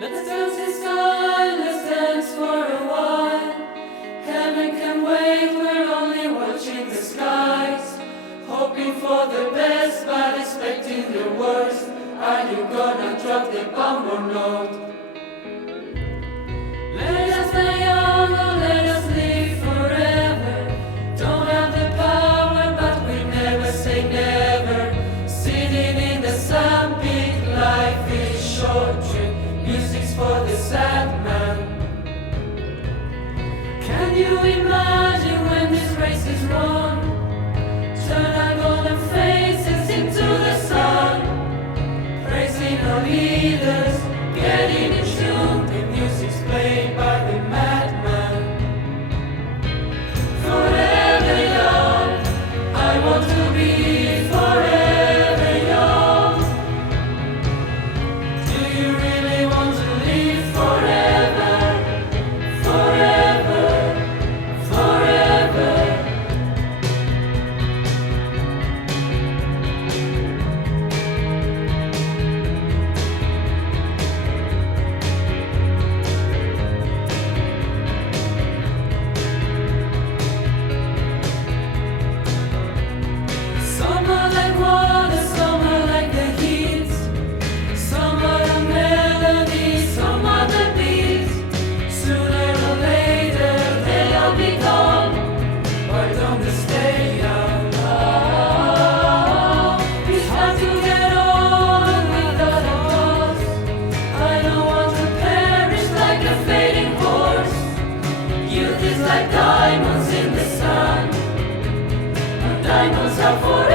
Let's dance in sky, let's dance for a while. Heaven can wait, we're only watching the skies. Hoping for the best, but expecting the worst. Are you gonna drop the bomb or not? Let us die young or let us live forever. Don't have the power, but we never say never. Sitting in the sandpit, life is short trip. Music's for the sad man. Can you imagine when this race is run? Turn our golden faces into the sun. Praising our leaders, getting in tune. The music's played by the madman. Forever young, I want to be forever young. Do you really want to live forever? Forever, forever. Some are like water, some are like the heat. Some are the melody, some are the beat. Sooner or later they'll all be gone. Why don't they stay young? It's hard to get on without a cause. I don't want to perish like a fading horse. Youth is like diamonds in the sun. Diamonds are forever.